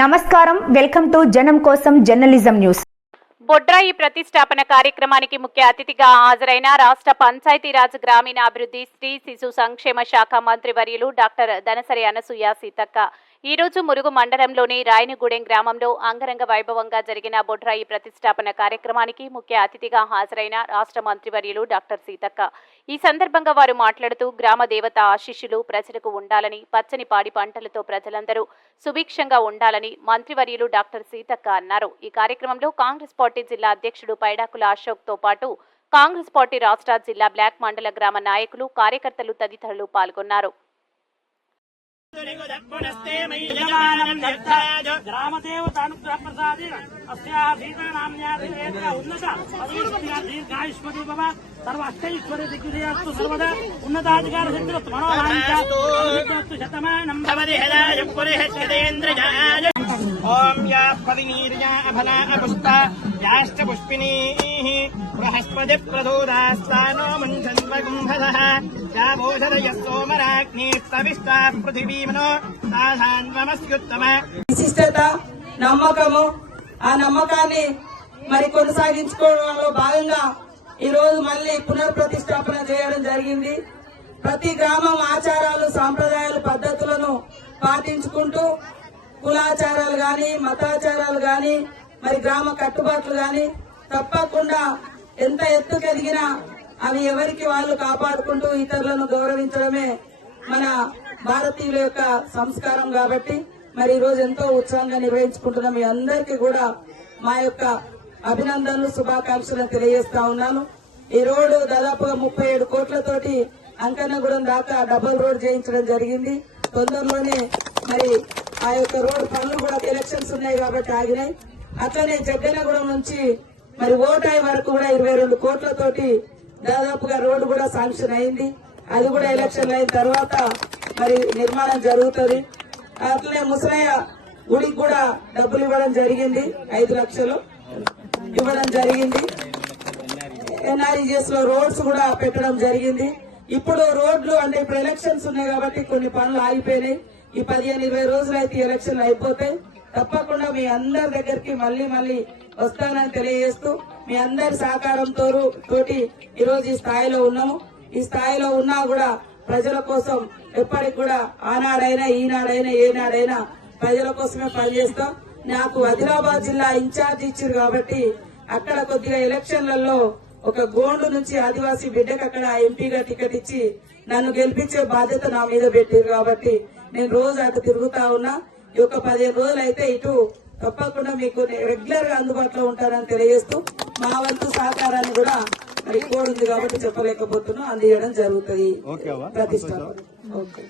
నమస్కారం. Welcome to జనం కోసం జర్నలిజం న్యూస్. బొడ్రాయి ప్రతిష్టాపన కార్యక్రమానికి ముఖ్య అతిథిగా హాజరైన రాష్ట్ర పంచాయతీరాజ్ గ్రామీణాభివృద్ధి స్త్రీ శిశు సంక్షేమ శాఖ మంత్రి వర్యులు డాక్టర్ దనసరి అనసూయ సీతక్క ఈ రోజు మురుగు మండలంలోని రాయనిగూడెం గ్రామంలో అంగరంగ వైభవంగా జరిగిన బొడ్రాయి ప్రతిష్టాపన కార్యక్రమానికి ముఖ్య అతిథిగా హాజరైన రాష్ట్ర మంత్రివర్యులు డాక్టర్ సీతక్క. ఈ సందర్భంగా వారు మాట్లాడుతూ గ్రామ దేవత ఆశీస్సులు ప్రజలకు ఉండాలని పచ్చని పాడి పంటలతో ప్రజలందరూ సుభిక్షంగా ఉండాలని మంత్రివర్యులు డాక్టర్ సీతక్క అన్నారు. ఈ కార్యక్రమంలో కాంగ్రెస్ పార్టీ జిల్లా అధ్యక్షుడు పైడాకుల అశోక్తో పాటు కాంగ్రెస్ పార్టీ రాష్ట్ర జిల్లా బ్లాక్ మండల గ్రామ నాయకులు కార్యకర్తలు తదితరులు పాల్గొన్నారు. గ్రామదేవతానుగ్రహప్రసాదేన అస్యాः సీతానామ్యా దేవేంద్ర ఉన్నత పదవిష్ణ్యా దీర్ఘాయుష్మతి భవ సర్వ అష్టైశ్వర్య దిగ్విజయస్తు సర్వదా ఉన్నతాధికార సిద్ధిరస్తు మనోవాంఛాస్తు శతమానం యా అఫలా పుష్ప యాశ్చ పుష్పిణీః బృహస్పతి ప్రదోదాస్తానో యా పృథివీమనో సాధాన్వమస్యుత్తమ విశిష్టత నమ్మకము ఆ నమ్మకాన్ని మరి కొనసాగించుకోవడంలో భాగంగా ఈ రోజు మళ్ళీ పునర్ప్రతిష్టాపన చేయడం జరిగింది. ప్రతి గ్రామం ఆచారాలు సాంప్రదాయాలు పద్ధతులను పాటించుకుంటూ కులాచారాలు గాని మతాచారాలు గాని మరి గ్రామ కట్టుబాట్లు గాని తప్పకుండా ఎంత ఎత్తుకెదిగినా అవి ఎవరికి వాళ్ళు కాపాడుకుంటూ ఇతరులను గౌరవించడమే మన భారతీయుల యొక్క సంస్కారం కాబట్టి మరి ఈ రోజు ఎంతో ఉత్సాహంగా నిర్వహించుకుంటున్న మీ అందరికీ కూడా మా యొక్క అభినందనలు శుభాకాంక్షలు తెలియజేస్తా ఉన్నాను. ఈ రోడ్డు దాదాపుగా ముప్పై ఏడు కోట్లతోటి అంకన్నగూడెం దాకా డబుల్ రోడ్ చేయించడం జరిగింది. తొందరలోనే మరి ఆ యొక్క రోడ్డు పనులు కూడా ఎలక్షన్స్ ఉన్నాయి కాబట్టి ఆగినాయి. అట్లనే జగ్గనగూడెం నుంచి మరి ఓటాయి వరకు కూడా ఇరవై రెండు కోట్లతోటి దాదాపుగా రోడ్డు కూడా శాంక్షన్ అయింది. అది కూడా ఎలక్షన్ అయిన తర్వాత మరి నిర్మాణం జరుగుతుంది. అట్లనే ముసలయ్య గుడికి కూడా డబ్బులు ఇవ్వడం జరిగింది. ఐదు లక్షలు ఇవ్వడం జరిగింది. ఎన్ఆర్ఈజిఎస్లో రోడ్స్ కూడా పెట్టడం జరిగింది. ఇప్పుడు రోడ్లు అంటే ఇప్పుడు ఎలక్షన్స్ ఉన్నాయి కాబట్టి కొన్ని పనులు ఆగిపోయినాయి. ఈ పదిహేను ఇరవై రోజులు అయితే ఎలక్షన్లు అయిపోతాయి తప్పకుండా మీ అందరి దగ్గరికి మళ్ళీ మళ్ళీ వస్తానని తెలియజేస్తూ మీ అందరి సహకారంతో తోటి ఈరోజు ఈ స్థాయిలో ఉన్నాము. ఈ స్థాయిలో ఉన్నా కూడా ప్రజల కోసం ఎప్పటికి కూడా ఆనాడైనా ఈనాడైనా ఏనాడైనా ప్రజల కోసమే పనిచేస్తాం. నాకు ఆదిలాబాద్ జిల్లా ఇన్ఛార్జ్ ఇచ్చారు కాబట్టి అక్కడ కొద్దిగా ఎలక్షన్లలో ఒక గోండు నుంచి ఆదివాసీ బిడ్డకు అక్కడ ఎంపీగా టికెట్ ఇచ్చి నన్ను గెలిపించే బాధ్యత నా మీద పెట్టారు కాబట్టి నేను రోజు అటు తిరుగుతా ఉన్నా ఈ ఒక పదిహేను రోజులు అయితే ఇటు తప్పకుండా మీకు రెగ్యులర్గా అందుబాటులో ఉంటానని తెలియజేస్తూ మా వంతు సహకారాన్ని కూడా మరి కోడ్ ఉంది కాబట్టి చెప్పలేకపోతున్నా అందియడం జరుగుతుంది. ప్రతిష్టాపన. ఓకే.